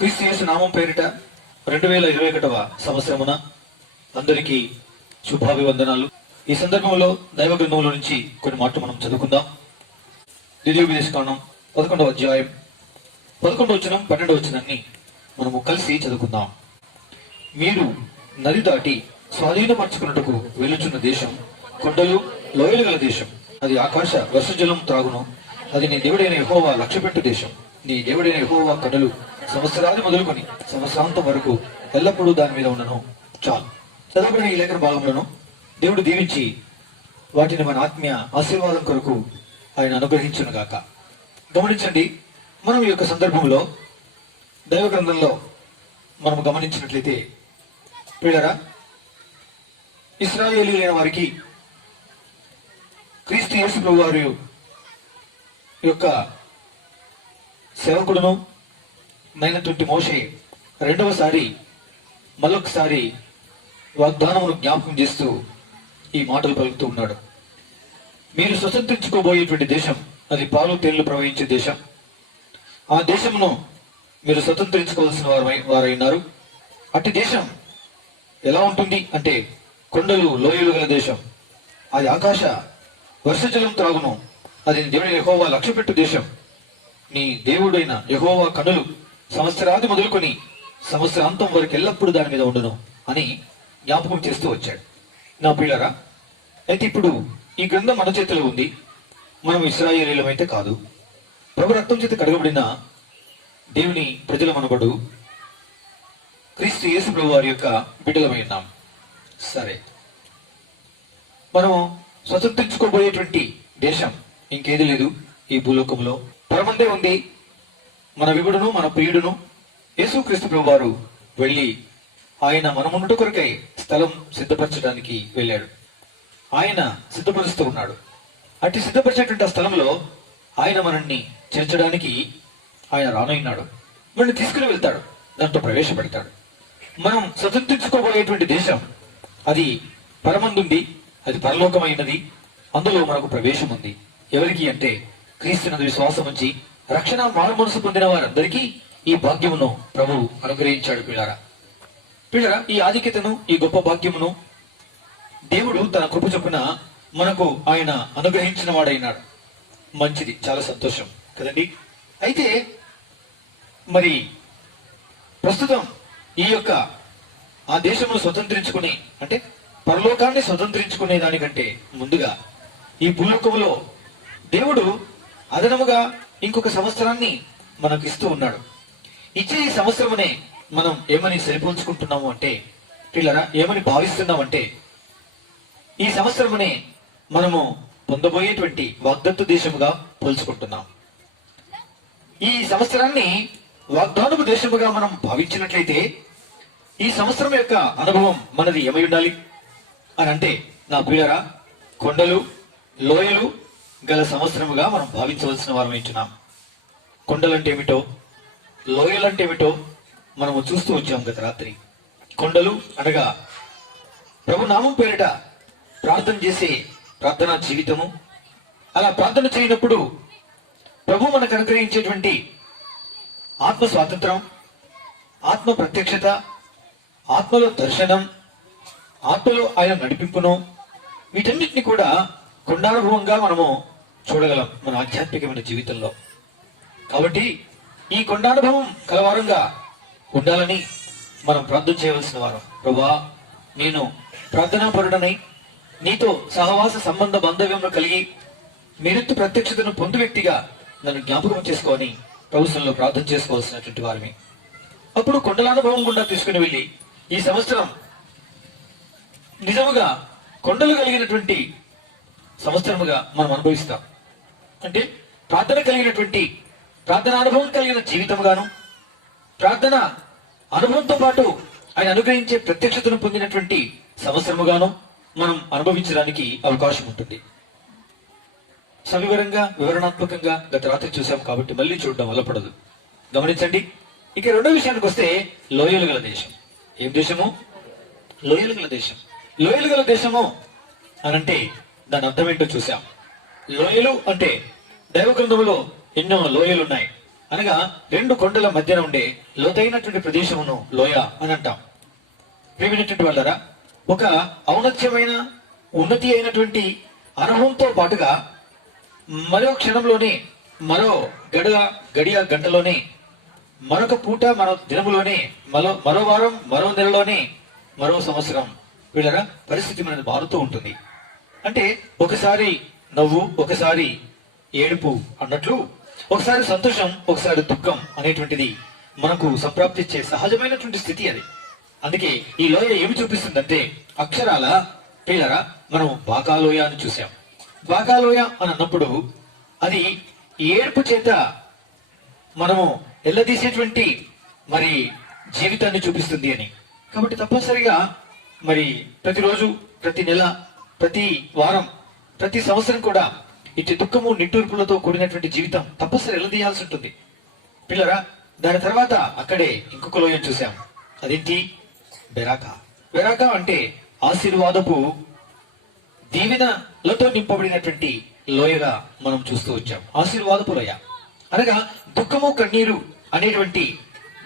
క్రీస్తు యేసు నామం పేరిట 2021వ సంవత్సరమున అందరికీ శుభాభివందనాలు. ఈ సందర్భంలో దైవ గ్రంథంలో నుంచి కొన్ని మాటలు మనం చదువుకుందాం. ద్వితీయోపదేశకాండం 11వ అధ్యాయం 11వ వచనం 12వ వచనాన్ని మనము కలిసి చదువుకుందాం. మీరు నది దాటి స్వాధీనపరచుకున్నట్టుకు వెళ్ళుచున్న దేశం కొండలు లోయలు గల దేశం. అది ఆకాశ వర్షజలం త్రాగును. అది నీ దేవుడైన యెహోవా లక్ష్యపెట్టు దేశం. నీ దేవుడైన యెహోవా కన్నులు సంవత్సరాలు మొదలుకొని సంవత్సరాంతం వరకు ఎల్లప్పుడూ దాని మీద ఉండను. చాలు. చదవబడిన ఈ లేఖన భాగంలోను దేవుడు దీవించి వాటిని మన ఆత్మీయ ఆశీర్వాదం కొరకు ఆయన అనుగ్రహించును గాక. గమనించండి, మనం ఈ యొక్క సందర్భంలో దైవ గ్రంథంలో మనం గమనించినట్లయితే ప్రియులారా, ఇశ్రాయేలీయులైన వారికి క్రీస్తు యేసు ప్రభువు వారి యొక్క సేవకుడును నైనటువంటి మోషే రెండవసారి మళ్ళొకసారి వాగ్దానమును జ్ఞాపకం చేస్తూ ఈ మాటలు పలుకుతూ ఉన్నాడు. మీరు స్వతంత్రించుకోబోయేటువంటి దేశం అది పాలు తేళ్లు ప్రవహించే దేశం. ఆ దేశమును మీరు స్వతంత్రించుకోవాల్సిన వారైనారు. అట్టి దేశం ఎలా ఉంటుంది అంటే కొండలు లోయలు గల దేశం. అది ఆకాశ వర్షజలం త్రాగును. అది దేవుడైన యెహోవా లక్ష్యపెట్టు దేశం. నీ దేవుడైన యెహోవా కన్నులు సంవత్సరాది మొదలుకొని సంవత్సరాంతం వరకు ఎల్లప్పుడూ దాని మీద ఉండును అని జ్ఞాపకం చేస్తూ వచ్చాడు. నా ప్రియులారా, అయితే ఇప్పుడు ఈ గ్రంథం మన చేతిలో ఉంది. మనం ఇశ్రాయేలీయులమైతే కాదు, ప్రభు రక్తం చేత కడగబడిన దేవుని ప్రజల మనబడు క్రీస్తు యేసు ప్రభు వారి యొక్క బిడ్డలమై ఉన్నాం. సరే, మనం స్వతంత్రించుకోబోయేటువంటి దేశం ఇంకేది లేదు ఈ భూలోకంలో, పరమందే ఉంది. మన విగుడును మన ప్రియుడును యేసుక్రీస్తు ప్రభు వారు వెళ్ళి ఆయన మనమున్నట కొరకై స్థలం సిద్ధపరచడానికి వెళ్ళాడు. ఆయన సిద్ధపరుస్తూ ఉన్నాడు. అట్టి సిద్ధపరిచేటువంటి ఆ స్థలంలో ఆయన మనల్ని చేర్చడానికి ఆయన రానున్నాడు. మనల్ని తీసుకుని వెళ్తాడు, దాంట్లో ప్రవేశపెడతాడు. మనం స్వతంత్రించుకోబోయేటువంటి దేశం అది పరమందుంది, అది పరలోకమైనది. అందులో మనకు ప్రవేశం ఉంది. ఎవరికి అంటే క్రీస్తునందు విశ్వాసం ఉంచి రక్షణ మారుమనసు పొందిన వారందరికీ ఈ భాగ్యమును ప్రభువు అనుగ్రహించాడు. పిల్లరా, ఈ ఆధిక్యతను ఈ గొప్ప భాగ్యమును దేవుడు తన కృప చొప్పున మనకు ఆయన అనుగ్రహించిన వాడైనాడు. మంచిది, చాలా సంతోషం కదండి. అయితే మరి ప్రస్తుతం ఈ యొక్క ఆ దేశమును స్వతంత్రించుకుని అంటే పరలోకాన్ని స్వతంత్రించుకునే దానికంటే ముందుగా ఈ భూలోకములో దేవుడు అదనముగా ఇంకొక సంవత్సరాన్ని మనకు ఇస్తూ ఉన్నాడు. ఇచ్చే ఈ సంవత్సరమునే మనం ఏమని సరిపోల్చుకుంటున్నాము అంటే పిల్లరా, ఏమని భావిస్తున్నామంటే ఈ సంవత్సరమునే మనము పొందబోయేటువంటి వాగ్దత్తు దేశముగా పోల్చుకుంటున్నాం. ఈ సంవత్సరాన్ని వాగ్దానపు దేశముగా మనం భావించినట్లయితే ఈ సంవత్సరం యొక్క అనుభవం మనది ఏమై ఉండాలి అని అంటే, నా ప్రియులారా, కొండలు లోయలు గల సంవత్సరముగా మనం భావించవలసిన వారం ఏంటున్నాం. కొండలంటే ఏమిటో లోయలంటే ఏమిటో మనము చూస్తూ వచ్చాం గత రాత్రి. కొండలు అనగా ప్రభు నామం పేరిట ప్రార్థన చేసే ప్రార్థనా జీవితము. అలా ప్రార్థన చేయనప్పుడు ప్రభు మనకు అనుగ్రహించేటువంటి ఆత్మ స్వాతంత్రం, ఆత్మ ప్రత్యక్షత, ఆత్మలో దర్శనం, ఆత్మలో ఆయన నడిపింపును, వీటన్నిటిని కూడా కొండానుభవంగా మనము చూడగలం మన ఆధ్యాత్మికమైన జీవితంలో. కాబట్టి ఈ కొండానుభవం కలవారంగా ఉండాలని మనం ప్రార్థన చేయవలసిన వారం. ప్రభువా, నేను ప్రార్థనాపరుడనై నీతో సహవాస సంబంధ బాంధవ్యంలో కలిగి మీరెత్తు ప్రత్యక్షతను పొందు వ్యక్తిగా నన్ను జ్ఞాపకం చేసుకొని ప్రభుత్వంలో ప్రార్థన చేసుకోవాల్సినటువంటి వారిని. అప్పుడు కొండలానుభవం గుండా తీసుకుని వెళ్ళి ఈ సంవత్సరం నిజముగా కొండలు కలిగినటువంటి సంవత్సరముగా మనం అనుభవిస్తాం. అంటే ప్రార్థన కలిగినటువంటి ప్రార్థన అనుభవం కలిగిన జీవితంగాను, ప్రార్థన అనుభవంతో పాటు ఆయన అనుగ్రహించే ప్రత్యక్షతను పొందినటువంటి సంవత్సరముగాను మనం అనుభవించడానికి అవకాశం ఉంటుంది. సవివరంగా వివరణాత్మకంగా గత రాత్రి చూసాం కాబట్టి మళ్ళీ చూడడం వల్లపడదు. గమనించండి. ఇక రెండో విషయానికి వస్తే లోయలు గల దేశం. ఏం దేశము? లోయలు గల దేశం. లోయలు గల దేశము అనంటే దాని అర్థం ఏంటో చూసాం. లోయలు అంటే దైవ గ్రంథములో ఎన్నో లోయలు ఉన్నాయి. అనగా రెండు కొండల మధ్యన ఉండే లోతైనటువంటి ప్రదేశమును లోయ అని అంటాం. ప్రియమైనటువంటి వాళ్ళరా, ఒక ఔన్నత్యమైన ఉన్నతి అయినటువంటి అనుభవంతో పాటుగా మరో క్షణంలోనే, మరో గడియ గంటలోనే, మరొక పూట, మరో దినములోనే, మరో వారం, మరో నెలలోనే, మరో సంవత్సరం వీళ్ళరా పరిస్థితి మనది మారుతూ ఉంటుంది. అంటే ఒకసారి నవ్వు, ఒకసారి ఏడుపు అన్నట్లు, ఒకసారి సంతోషం, ఒకసారి దుఃఖం అనేటువంటిది మనకు సంప్రాప్తిచ్చే సహజమైనటువంటి స్థితి అది. అందుకే ఈ లోయ ఏమి చూపిస్తుందంటే, అక్షరాల పిల్లరా మనం బాకాలోయ అని చూసాం. బాకాలోయ అని అన్నప్పుడు అది ఏడుపు చేత మనము ఎల్లదీసేటువంటి మరి జీవితాన్ని చూపిస్తుంది అని. కాబట్టి తప్పనిసరిగా మరి ప్రతిరోజు, ప్రతి నెల, ప్రతి వారం, ప్రతి సంవత్సరం కూడా ఇటు దుఃఖము నిట్టూర్పులతో కూడినటువంటి జీవితం తప్పనిసరి ఎల్లదీయాల్సి ఉంటుంది పిల్లరా. దాని తర్వాత అక్కడే ఇంకొక లోయను చూసాం. అదేంటి? బెరాకా. బెరాకా అంటే ఆశీర్వాదపు దీవెనలతో నింపబడినటువంటి లోయగా మనం చూస్తూ వచ్చాం. ఆశీర్వాదపు లోయ అనగా దుఃఖము, కన్నీరు అనేటువంటి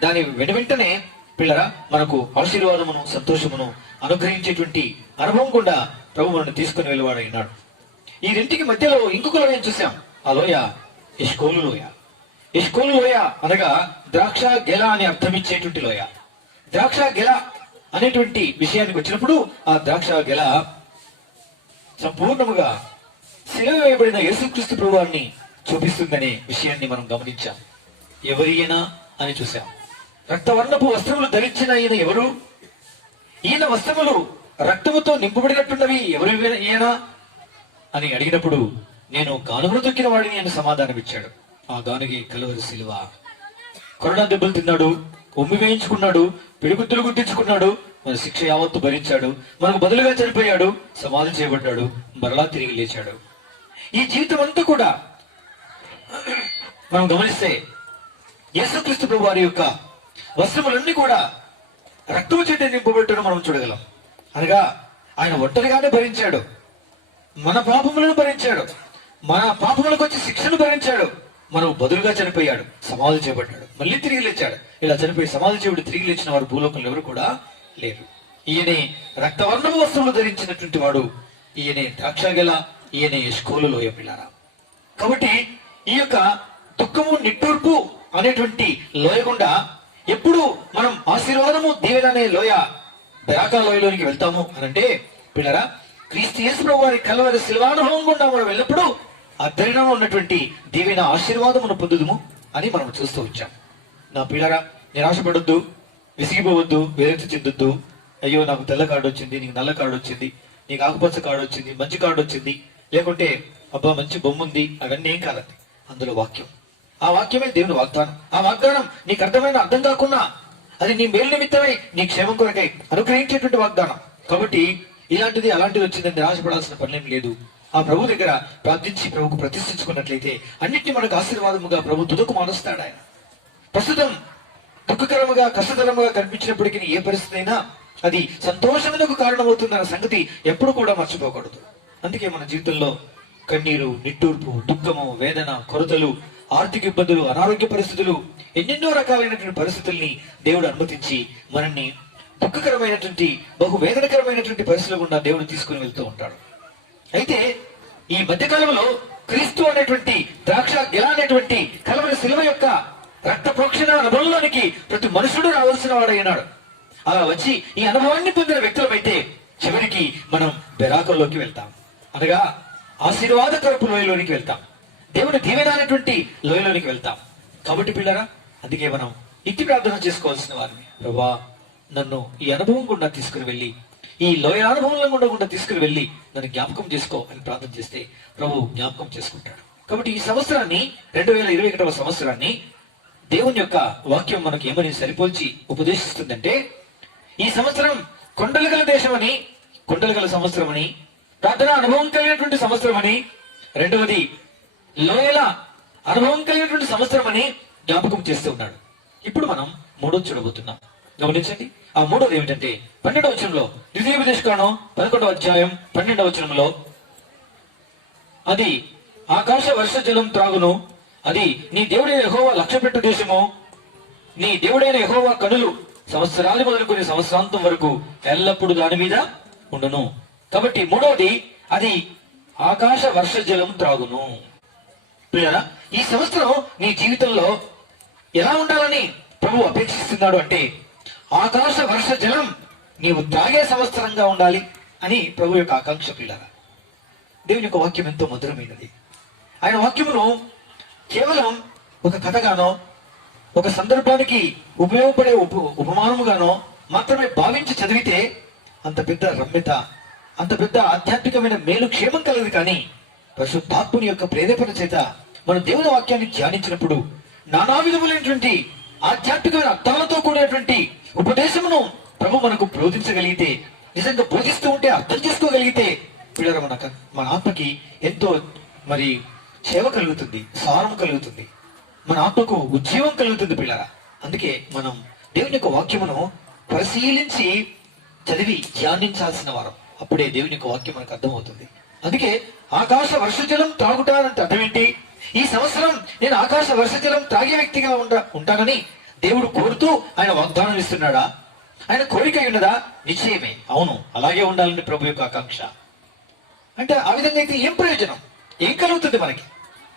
దాని వెంటనే పిల్లరా మనకు ఆశీర్వాదమును, సంతోషమును అనుగ్రహించేటువంటి అనుభవం కూడా ప్రభు మనల్ని తీసుకుని వెళ్ళవాడైనాడు. ఈ రెంటికి మధ్యలో ఇంకొక లోయ చూసాం. ఆ లోయ ఎష్కోలు లోయ. ఎష్కోలు లోయ అనగా ద్రాక్ష గెల అని అర్థమిచ్చేటువంటి లోయ. ద్రాక్ష గెల అనేటువంటి విషయానికి వచ్చినప్పుడు ఆ ద్రాక్ష గెల సంపూర్ణముగా శిలువ వేయబడిన యేసుక్రీస్తు ప్రభువాన్ని చూపిస్తుందనే విషయాన్ని మనం గమనించాం. ఎవరియనా అని చూసాం. రక్తవర్ణపు వస్త్రములు ధరించిన ఈయన ఎవరు? ఈయన వస్త్రములు రక్తముతో నింపబడినట్టున్నవి ఎవరు ఈయన అని అడిగినప్పుడు, నేను గానుగను తొక్కిన వాడిని అని సమాధానం ఇచ్చాడు. ఆ గానుగే కలువరి శిలువ. కొరడా దెబ్బలు తిన్నాడు, ఉమ్మి వేయించుకున్నాడు, పిడిగుద్దులు గుట్టించుకున్నాడు, మన శిక్ష యావత్తు భరించాడు, మనకు బదులుగా చనిపోయాడు, సమాధి చేయబడ్డాడు, మరలా తిరిగి లేచాడు. ఈ జీవితం అంతా కూడా మనం గమనిస్తే యేసుక్రీస్తు ప్రభు వారి యొక్క వస్త్రములన్నీ కూడా రక్తము చేత నింపబెట్టడం మనం చూడగలం. అనగా ఆయన ఒంటరిగానే భరించాడు, మన పాపములను భరించాడు, మన పాపములకు వచ్చి శిక్షను భరించాడు, మనం బదులుగా చనిపోయాడు, సమాధి చేయబడ్డాడు, మళ్ళీ తిరిగి లేచాడు. ఇలా చనిపోయి సమాధి చేయబడి తిరిగి లేచిన వారు భూలోకంలో ఎవరు కూడా లేరు. ఈయనే రక్తవర్ణము వస్త్రములు ధరించినటువంటి వాడు, ఈయనే ద్రాక్షగెల, ఈయనే ఎష్కోలు లోయ పిల్లారా. కాబట్టి ఈ యొక్క దుఃఖము, నిట్టూర్పు అనేటువంటి లోయ గుండా ఎప్పుడు మనం ఆశీర్వాదము, దీవెన అనే లోయ బెరాకా లోయలోనికి వెళ్తాము అనంటే పిల్లరా, క్రీస్తు యేసు ప్రభు వారి కల్వరి శిల్వానుభవం గుండా మనం వెళ్ళినప్పుడు అద్దరిలో ఉన్నటువంటి దీవెన, ఆశీర్వాదమును పొందుదుము అని మనం చూస్తూ వచ్చాం. నా పిల్లరా, నిరాశపడొద్దు, విసిగిపోవద్దు, వేరెత్తి చెందొద్దు. అయ్యో నాకు తెల్ల కార్డు వచ్చింది, నీకు నల్ల కార్డు వచ్చింది, నీకు ఆకుపచ్చ కార్డు వచ్చింది, మంచి కార్డు వచ్చింది, లేకుంటే అబ్బా మంచి బొమ్మ ఉంది, అవన్నీ ఏం కాదండి. అందులో వాక్యం, ఆ వాక్యమే దేవుని వాగ్దానం. ఆ వాగ్దానం నీకు అర్థం కాకున్నా అది నీ మేలు నిమిత్తమై, నీ క్షేమం కొరకై అనుగ్రహించేటువంటి వాగ్దానం. కాబట్టి ఇలాంటిది అలాంటిది వచ్చిందని నిరాశపడాల్సిన పనేం లేదు. ఆ ప్రభు దగ్గర ప్రార్థించి ప్రభుకు ప్రతిష్ఠించుకున్నట్లయితే అన్నిటిని మనకు ఆశీర్వాదముగా ప్రభు తుదకు మారుస్తాడు. ఆయన ప్రస్తుతం దుఃఖకరముగా, కష్టతరముగా కనిపించినప్పటికీ ఏ పరిస్థితి అయినా అది సంతోషమునకు కారణమవుతుందన్న సంగతి ఎప్పుడు కూడా మర్చిపోకూడదు. అందుకే మన జీవితంలో కన్నీరు, నిట్టూర్పు, దుఃఖము, వేదన, కొరతలు, ఆర్థిక ఇబ్బందులు, అనారోగ్య పరిస్థితులు, ఎన్నెన్నో రకాలైనటువంటి పరిస్థితుల్ని దేవుడు అనుమతించి మనల్ని దుఃఖకరమైనటువంటి, బహు వేదనకరమైనటువంటి పరిస్థితులు గుండా దేవుడు తీసుకుని వెళ్తూ ఉంటాడు. అయితే ఈ మధ్యకాలంలో క్రీస్తు అనేటువంటి ద్రాక్ష గెల అనేటువంటి కలవరి శిలువ యొక్క రక్త ప్రోక్షణ అనుభవంలోనికి ప్రతి మనుషుడు రావాల్సిన వాడైనాడు. అలా వచ్చి ఈ అనుభవాన్ని పొందిన వ్యక్తులమైతే చివరికి మనం బెరాకల్లోకి వెళ్తాం, అనగా ఆశీర్వాదకరపు లోయలోనికి వెళ్తాం, దేవుని దీవెన అనేటువంటి లోయలోనికి వెళ్తాం. కాబట్టి పిల్లరా, అందుకే మనం ఇట్టి ప్రార్థన చేసుకోవాల్సిన వారిని, ప్రభా నన్ను ఈ అనుభవం గుండా తీసుకుని వెళ్ళి, ఈ లోయ అనుభవంలో గుండా తీసుకుని వెళ్ళి నన్ను జ్ఞాపకం చేసుకో అని ప్రార్థన చేస్తే ప్రభు జ్ఞాపకం చేసుకుంటాడు. కాబట్టి ఈ సంవత్సరాన్ని, 2021వ సంవత్సరాన్ని దేవుని యొక్క వాక్యం మనకి ఏమని సరిపోల్చి ఉపదేశిస్తుందంటే, ఈ సంవత్సరం కొండలు గల దేశం అని, కొండలు గల సంవత్సరం అని, ప్రార్థన అనుభవం కలిగినటువంటి సంవత్సరం అని, రెండవది లోయల అనుభవం కలిగినటువంటి సంవత్సరం అని జ్ఞాపకం చేస్తూ ఉన్నాడు. ఇప్పుడు మనం మూడోది చూడబోతున్నాం. గమనించండి. ఆ మూడోది ఏమిటంటే 12వ వచనంలో, ద్వితీయోపదేశకాండం 11వ అధ్యాయం 12వ వచనంలో, అది ఆకాశ వర్ష జలం త్రాగును, అది నీ దేవుడైన యెహోవా లక్ష్యపెట్టు దేశము. నీ దేవుడైన యెహోవా కనులు సంవత్సరాలు మొదలుకొని సంవత్సరాంతం వరకు ఎల్లప్పుడూ దాని మీద ఉండును. కాబట్టి మూడవది, అది ఆకాశ వర్ష జలం త్రాగును. ప్రియులారా, ఈ సంవత్సరం నీ జీవితంలో ఎలా ఉండాలని ప్రభు అపేక్షిస్తున్నాడు అంటే, ఆకాశ వర్ష జలం నీవు త్రాగే సంవత్సరంగా ఉండాలి అని ప్రభు యొక్క ఆకాంక్ష. ప్రియులారా, దేవుని యొక్క వాక్యం ఎంతో మధురమైనది. ఆయన వాక్యమును కేవలం ఒక కథగానో, ఒక సందర్భానికి ఉపయోగపడే ఉపమానముగానో మాత్రమే భావించి చదివితే అంత పెద్ద రమ్యత, అంత పెద్ద ఆధ్యాత్మికమైన మేలు క్షేమం కలదు. కానీ పరిశుద్ధాత్ముని యొక్క ప్రేరేపణ చేత మనం దేవుని వాక్యాన్ని ధ్యానించినప్పుడు నానా విధములైనటువంటి ఆధ్యాత్మికమైన అర్థాలతో కూడినటువంటి ఉపదేశమును ప్రభు మనకు బోధించగలిగితే, నిజంగా బోధిస్తూ ఉంటే అర్థం చేసుకోగలిగితే పిల్లల మన ఆత్మకి ఎంతో మరి సేవ కలుగుతుంది, సారం కలుగుతుంది, మన ఆత్మకు ఉజ్జీవం కలుగుతుంది పిల్లరా. అందుకే మనం దేవుని యొక్క వాక్యమును పరిశీలించి చదివి ధ్యానించాల్సిన వారం. అప్పుడే దేవుని యొక్క వాక్యం మనకు అర్థమవుతుంది. అందుకే ఆకాశ వర్షజలం త్రాగుతానంటే అర్థం ఏంటి? ఈ సంవత్సరం నేను ఆకాశ వర్షజలం త్రాగే వ్యక్తిగా ఉంటానని దేవుడు కోరుతూ ఆయన వాగ్దానం ఇస్తున్నాడా? ఆయన కోరిక ఉన్నదా? నిశ్చయమే, అవును, అలాగే ఉండాలని ప్రభు యొక్క ఆకాంక్ష. అంటే ఆ విధంగా అయితే ఏం ప్రయోజనం, ఏం కలుగుతుంది మనకి?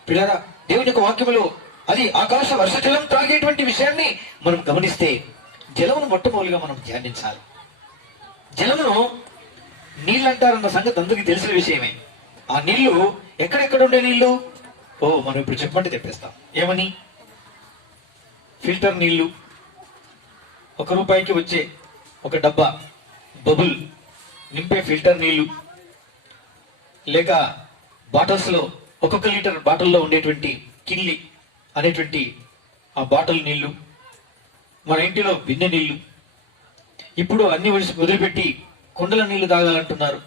పిల్లరా, దేవుని యొక్క వాక్యములో అది ఆకాశ వర్షజలం త్రాగేటువంటి విషయాన్ని మనం గమనిస్తే, జలమును మొట్టమొదటిగా మనం ధ్యానించాలి. జలమును నీళ్ళు అంటారన్న సంగతి అందరికీ తెలిసిన విషయమే. ఆ నీళ్లు ఎక్కడెక్కడ ఉండే నీళ్లు? మనం ఇప్పుడు చెప్పండి తెప్పిస్తాం. ఏమని? ఫిల్టర్ నీళ్లు, ₹1 వచ్చే ఒక డబ్బా బబుల్ నింపే ఫిల్టర్ నీళ్లు, లేక బాటిల్స్ లో ఒక్కొక్క లీటర్ బాటిల్లో ఉండేటువంటి కిల్లి అనేటువంటి ఆ బాటిల్ నీళ్లు, మన ఇంటిలో బిన్నె నీళ్లు. ఇప్పుడు అన్ని వదిలిపెట్టి కుండల నీళ్లు తాగాలంటున్నారు,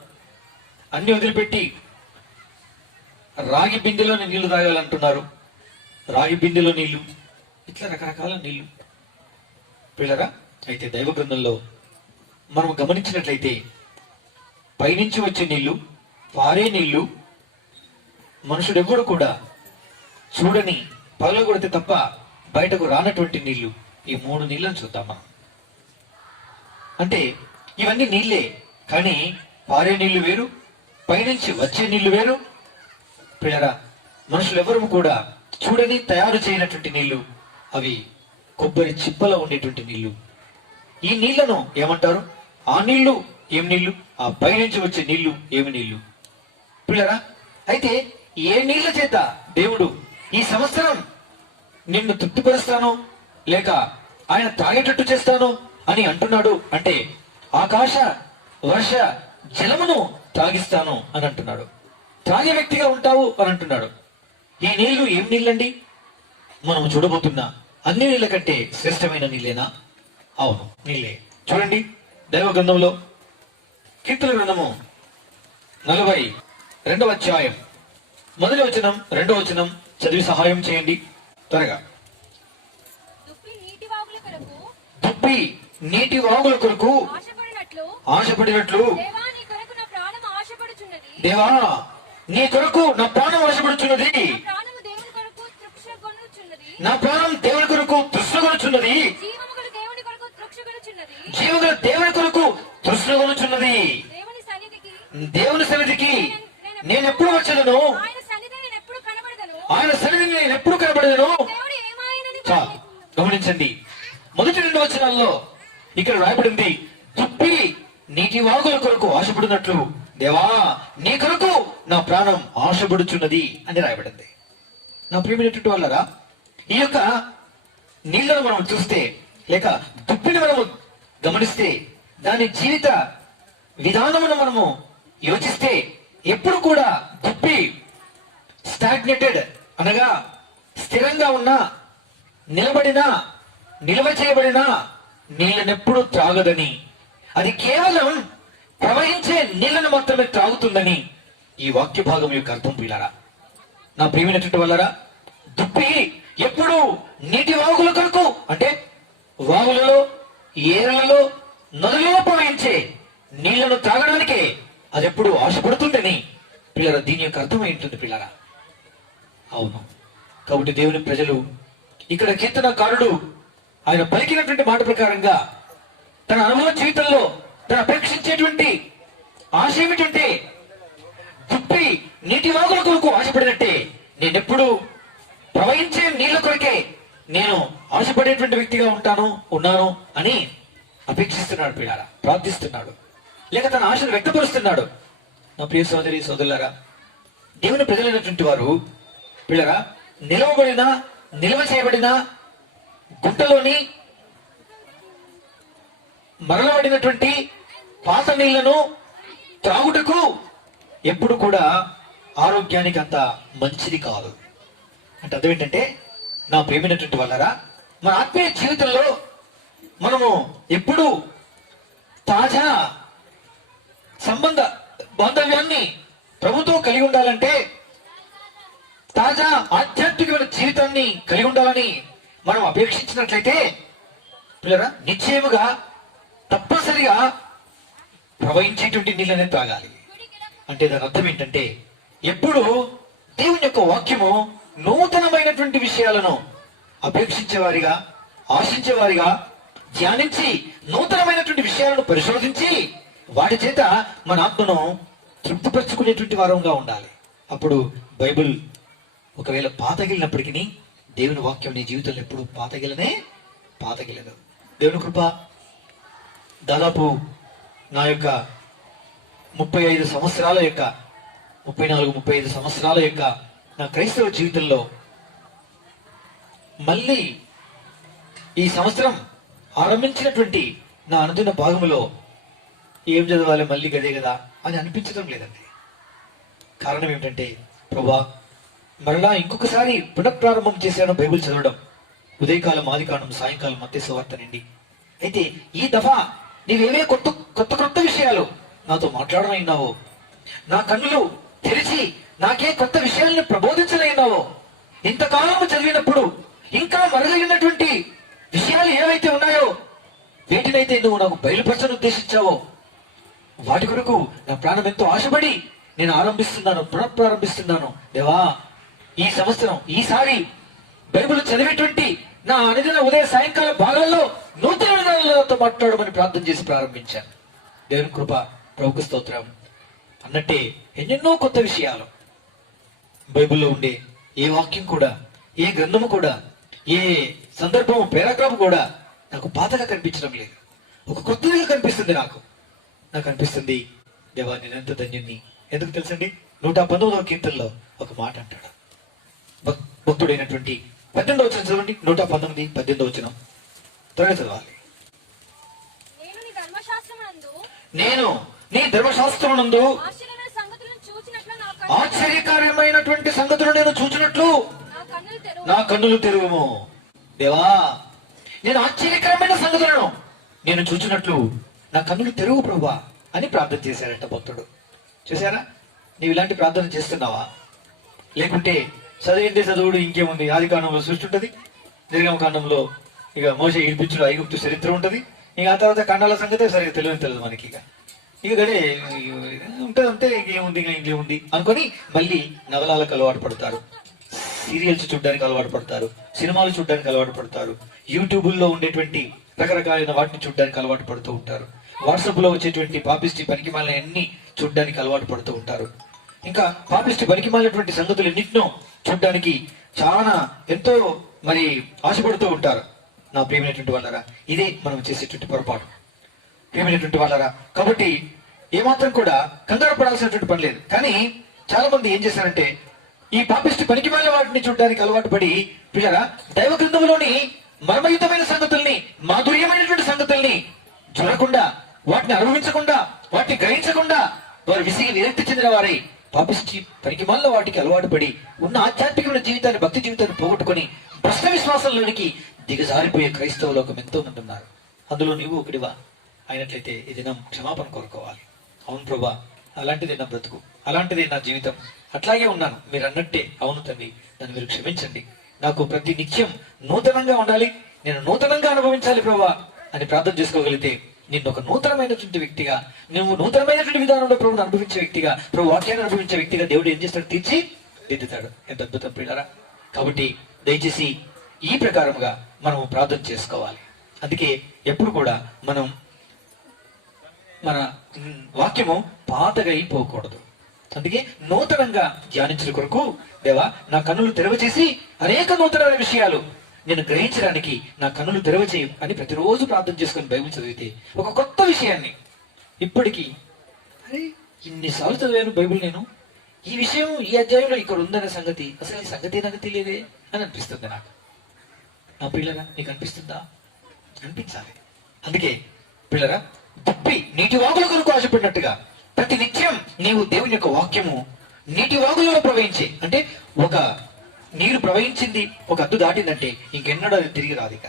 అన్ని వదిలిపెట్టి రాగి బిందెలోని నీళ్లు తాగాలంటున్నారు, రాగి బిందెలో నీళ్లు, ఇట్లా రకరకాల నీళ్లు. పిల్లరా, అయితే దైవ గ్రంథంలో మనం గమనించినట్లయితే పైనుంచి వచ్చే నీళ్లు, పారే నీళ్లు, మనుషుడెవ్వడు కూడా చూడని పగలగొడితే తప్ప బయటకు రానటువంటి నీళ్లు, ఈ 3 నీళ్లను చూద్దాం మనం. అంటే ఇవన్నీ నీళ్లే, కానీ పారే నీళ్లు వేరు, పైనుంచి వచ్చే నీళ్లు వేరు. పిల్లరా, మనుషులెవరూ కూడా చూడని తయారు చేయనటువంటి నీళ్లు, అవి కొబ్బరి చిప్పలో ఉండేటువంటి నీళ్లు. ఈ నీళ్లను ఏమంటారు? ఆ నీళ్లు ఏం నీళ్లు? ఆ పైనుంచి వచ్చే నీళ్లు ఏమి నీళ్లు? పిల్లరా, అయితే ఏ నీళ్ల చేత దేవుడు ఈ సంవత్సరం నిన్ను తృప్తిపరుస్తాను, లేక ఆయన తాగేటట్టు చేస్తాను అని అంటున్నాడు అంటే, ఆకాశ వర్ష జలమును తాగిస్తాను అని అంటున్నాడు. త్రాగే వ్యక్తిగా ఉంటావు అని అంటున్నాడు. ఈ నీళ్లు ఏం నీళ్ళండి? మనం చూడబోతున్నా అన్ని నీళ్ళ కంటే శ్రేష్టమైన నీళ్ళేనా? అవును, నీళ్ళే. చూడండి, దైవ గ్రంథంలో కీర్తన గ్రంథము 42వ అధ్యాయం 1వ వచనం 2వ వచనం చదివి సహాయం చేయండి త్వరగా. దుప్పి నీటి వాగుల కొరకు ఆశపడినట్లు దేవా నీ కొరకు నా ప్రాణం ఆశపడుచున్నది, నా ప్రాణం దేవుని కొరకు తృష్ణగొనుచున్నది, జీవముగల దేవుని కొరకు తృష్ణగొనుచున్నది. దేవుని సన్నిధికి నేను ఎప్పుడు వచ్చేదను, ఆయన సన్నిధిని నేను ఎప్పుడు కనబడేదను. గమనించండి, మొదటి 2 వచనాల్లో ఇక్కడ రాయబడింది, దుప్పి నీటి వాగుల కొరకు ఆశపడినట్లు దేవా నీ కొరకు నా ప్రాణం ఆశపడుచున్నది అని రాయబడింది. నా ప్రియమైనటువంటి వాళ్ళరా, ఈ యొక్క నీళ్లను మనం చూస్తే, లేక దుప్పిని మనము గమనిస్తే, దాని జీవిత విధానమును మనము యోచిస్తే, ఎప్పుడు కూడా దుప్పి స్టాగ్నేటెడ్ అనగా స్థిరంగా ఉన్న, నిలబడిన, నిల్వ చేయబడిన నీళ్ళనెప్పుడు త్రాగదని, అది కేవలం ప్రవహించే నీళ్లను మాత్రమే త్రాగుతుందని ఈ వాక్య భాగం యొక్క అర్థం. పిల్లారా, నా ప్రియమైనటువంటి వాళ్ళరా, దుప్పి ఎప్పుడు నీటి వాగుల కొరకు, అంటే వాగులలో, ఏరులలో, నదులలో ప్రవహించే నీళ్లను త్రాగడానికే అది ఎప్పుడు ఆశపడుతుందని పిల్లరా, దీని యొక్క అర్థం ఏంటుంది పిల్లరా? అవును, కాబట్టి దేవుని ప్రజలు ఇక్కడ కీర్తనకారుడు ఆయన పలికినటువంటి మాట ప్రకారంగా తన అనుభవ జీవితంలో తన అపేక్షించేటువంటి ఆశ ఏమిటంటే దుప్పి నీటి వాగుల కొరకు ఆశపడినట్టే నేనెప్పుడు ప్రవహించే నీళ్ల కొరకే నేను ఆశపడేటువంటి వ్యక్తిగా ఉన్నాను అని అపేక్షిస్తున్నాడు పిల్లారా, ప్రార్థిస్తున్నాడు, లేక తన ఆశను వ్యక్తపరుస్తున్నాడు. నా ప్రియ సోదరి సోదరులారా, దేవుని ప్రజలైనటువంటి వారు పిల్లరా నిల్వ చేయబడిన గుంటలోని మరలబడినటువంటి పాత నీళ్లను త్రాగుటకు ఎప్పుడు కూడా ఆరోగ్యానికి అంత మంచిది కాదు. అంటే అదేంటంటే నా ప్రేమైనటువంటి వాళ్ళరా, మన ఆత్మీయ జీవితంలో మనము ఎప్పుడు తాజా సంబంధ బాంధవ్యాన్ని ప్రభుతో కలిగి ఉండాలంటే, తాజా ఆధ్యాత్మికమైన జీవితాన్ని కలిగి ఉండాలని మనం అపేక్షించినట్లయితే పిల్లరా, నిశ్చయముగా తప్పనిసరిగా ప్రవహించేటువంటి నీళ్ళనే త్రాగాలి. అంటే దాని అర్థం ఏంటంటే, ఎప్పుడు దేవుని యొక్క వాక్యము నూతనమైనటువంటి విషయాలను అపేక్షించేవారిగా, ఆశించేవారిగా ధ్యానించి నూతనమైనటువంటి విషయాలను పరిశోధించి వాటి చేత మన ఆత్మను తృప్తిపరచుకునేటువంటి వారంగా ఉండాలి. అప్పుడు బైబిల్ ఒకవేళ పాతగిలినప్పటికీ దేవుని వాక్యం నీ జీవితంలో ఎప్పుడు పాతగిలదు. దేవుని కృప దాదాపు నా యొక్క 35 సంవత్సరాల యొక్క 34-35 సంవత్సరాల యొక్క నా క్రైస్తవ జీవితంలో మళ్ళీ ఈ సంవత్సరం ఆరంభించినటువంటి నా అనుదిన భాగంలో ఏం చదవాలి మళ్ళీ గదే కదా అని అనిపించడం లేదండి. కారణం ఏమిటంటే, ప్రభా మరలా ఇంకొకసారి పునఃప్రారంభం చేశాను బైబిల్ చదవడం. ఉదయకాలం ఆదికాండం, సాయంకాలం మత్తయి సువార్త నిండి. అయితే ఈ దఫా నీవేవే కొత్త విషయాలు నాతో మాట్లాడనైనావో, నా కన్నులు తెరిచి నాకే కొత్త విషయాలను ప్రబోధించనైనావో, ఇంతకాలం చదివినప్పుడు ఇంకా మరుగైనటువంటి విషయాలు ఏవైతే ఉన్నాయో వేటినైతే నువ్వు నాకు బయలుపరచని ఉద్దేశించావో వాటి కొరకు నా ప్రాణం ఎంతో ఆశపడి నేను పునఃప్రారంభిస్తున్నాను. దేవా, ఈ సంవత్సరం ఈసారి బైబిల్ చదివేటువంటి నా అనుదిన ఉదయ సాయంకాల భాగాల్లో నూతన విధానాలతో మాట్లాడమని ప్రార్థన చేసి ప్రారంభించాను. దేవుని కృప, ప్రభుకు స్తోత్రం. అన్నట్టే ఎన్నెన్నో కొత్త విషయాలు బైబిల్లో ఉండే ఏ వాక్యం కూడా, ఏ గ్రంథము కూడా, ఏ సందర్భము పేరాగ్రాఫ్ కూడా నాకు పాతగా కనిపించడం లేదు. ఒక కొత్తగా కనిపిస్తుంది. నాకు అనిపిస్తుంది, దేవా నేనెంత ధన్యుణ్ణి. ఎందుకు తెలుసండి, 119వ కీర్తనలో ఒక మాట అంటాడు భక్తుడైనటువంటి 18వ వచనం చదవండి. 119:18వ వచనం త్వరగా చదవాలి. నేను నీ ధర్మశాస్త్రమునందు ఆశ్చర్యకార్యమైనటువంటి సంగతులు నేను చూచినట్లు నా కన్నులు తెరువుము. దేవా, నేను ఆశ్చర్యకరమైన సంగతులను నేను చూచినట్లు నా కన్నులు తెరువు ప్రభువా అని ప్రార్థన చేశారంట భక్తుడు. చూసారా? నీవు ఇలాంటి ప్రార్థన చేస్తున్నావా? లేకుంటే చదువుడు ఇంకేముంది, ఆదికాండంలో సృష్టి ఉంటుంది, నిర్గమకాండంలో ఇక మోషే ఇడిపించుడు ఐగుప్తు చరిత్ర ఉంటుంది, ఇక ఆ తర్వాత ఖండాల సంగతే సరిగ్గా తెలియదు మనకి. ఇక గడే ఉంటుంది అంతే, ఇంకేముంది అనుకొని మళ్ళీ నవలాలకు అలవాటు పడతారు, సీరియల్స్ చూడడానికి అలవాటు పడతారు, సినిమాలు చూడడానికి అలవాటు పడతారు, యూట్యూబుల్లో ఉండేటువంటి రకరకాలైన వాటిని చూడడానికి అలవాటు పడుతూ ఉంటారు, వాట్సాప్ లో వచ్చేటువంటి పాపిస్టి పనికిమాలిన అన్ని చూడడానికి అలవాటు పడుతూ ఉంటారు. ఇంకా పాపిస్టి పనికిమాలినటువంటి సంగతులు ఎన్నిటినో చూడడానికి చాలా ఎంతో మరి ఆశపడుతూ ఉంటారు. నా ప్రియమైనటువంటి వాళ్ళరా, ఇదే మనం చేసేటువంటి పొరపాటు ప్రియమైనటువంటి వాళ్ళరా. కాబట్టి ఏమాత్రం కూడా కంగారు పడాల్సినటువంటి పని లేదు. కానీ చాలా మంది ఏం చేశారంటే, ఈ పాపిష్టి పనికిమాలిన వాటిని చూడడానికి అలవాటు పడి పిల్లరా దైవ గ్రంథంలోని మర్మయుతమైన సంగతుల్ని, మాధుర్యమైనటువంటి సంగతుల్ని చూడకుండా, వాటిని అనుభవించకుండా, వాటిని గ్రహించకుండా వారు విసిగి విరక్తి చెందిన వారై పాపిష్టి పనికిమాలిన వాటికి అలవాటు పడి ఉన్న ఆధ్యాత్మికమైన జీవితాన్ని, భక్తి జీవితాన్ని పోగొట్టుకుని భ్రష్ట విశ్వాసంలోనికి దిగజారిపోయే క్రైస్తవ లోకం ఎంతో మంది ఉన్నారు. అందులో నీవు ఒకటివా అయినట్లయితే ఈ దినం క్షమాపణ కోరుకోవాలి. అవును ప్రభా, అలాంటిది నా బ్రతుకు, అలాంటిది నా జీవితం, అట్లాగే ఉన్నాను, మీరు అన్నట్టే, అవును తండ్రి నన్ను మీరు క్షమించండి, నాకు ప్రతి నిత్యం నూతనంగా ఉండాలి, నేను నూతనంగా అనుభవించాలి ప్రభా అని ప్రార్థన చేసుకోగలిగితే నిన్ను ఒక నూతనమైనటువంటి వ్యక్తిగా, నువ్వు నూతనమైనటువంటి విధానంలో ప్రభుని అనుభవించే వ్యక్తిగా, ప్రభు వాక్యాన్ని అనుభవించే వ్యక్తిగా దేవుడు ఏం చేస్తాడు? తీర్చి దిద్దుతాడు. ఎంత అద్భుతం ప్రియులారా. కాబట్టి దయచేసి ఈ ప్రకారముగా మనము ప్రార్థన చేసుకోవాలి. అందుకే ఎప్పుడు కూడా మనం మన వాక్యము పాతగా అయిపోకూడదు. అందుకే నూతనంగా ధ్యానించిన కొరకు దేవా నా కన్నులు తెరవచేసి అనేక నూతనమైన విషయాలు నేను గ్రహించడానికి నా కన్నులు తెరవచేయు అని ప్రతిరోజు ప్రార్థన చేసుకొని బైబిల్ చదివితే ఒక కొత్త విషయాన్ని ఇప్పటికీ అరే ఇన్నిసార్లు చదివాను బైబిల్, నేను ఈ విషయం ఈ అధ్యాయంలో ఇక్కడ ఉందనే సంగతి అసలు ఈ సంగతి నాకు తెలియదే అని అనిపిస్తుంది నాకు. నా పిల్లరా నీకు అనిపిస్తుందా? అనిపించాలి. అందుకే పిల్లరా దుప్పి నీటి వాగుల కొరకు ఆశపడినట్టుగా ప్రతి నిత్యం నీవు దేవుని యొక్క వాక్యము నీటి వాగులలో ప్రవహించి, అంటే ఒక నీరు ప్రవహించింది, ఒక అద్దు దాటిందంటే ఇంకెన్నడూ అది తిరిగి రాదిక,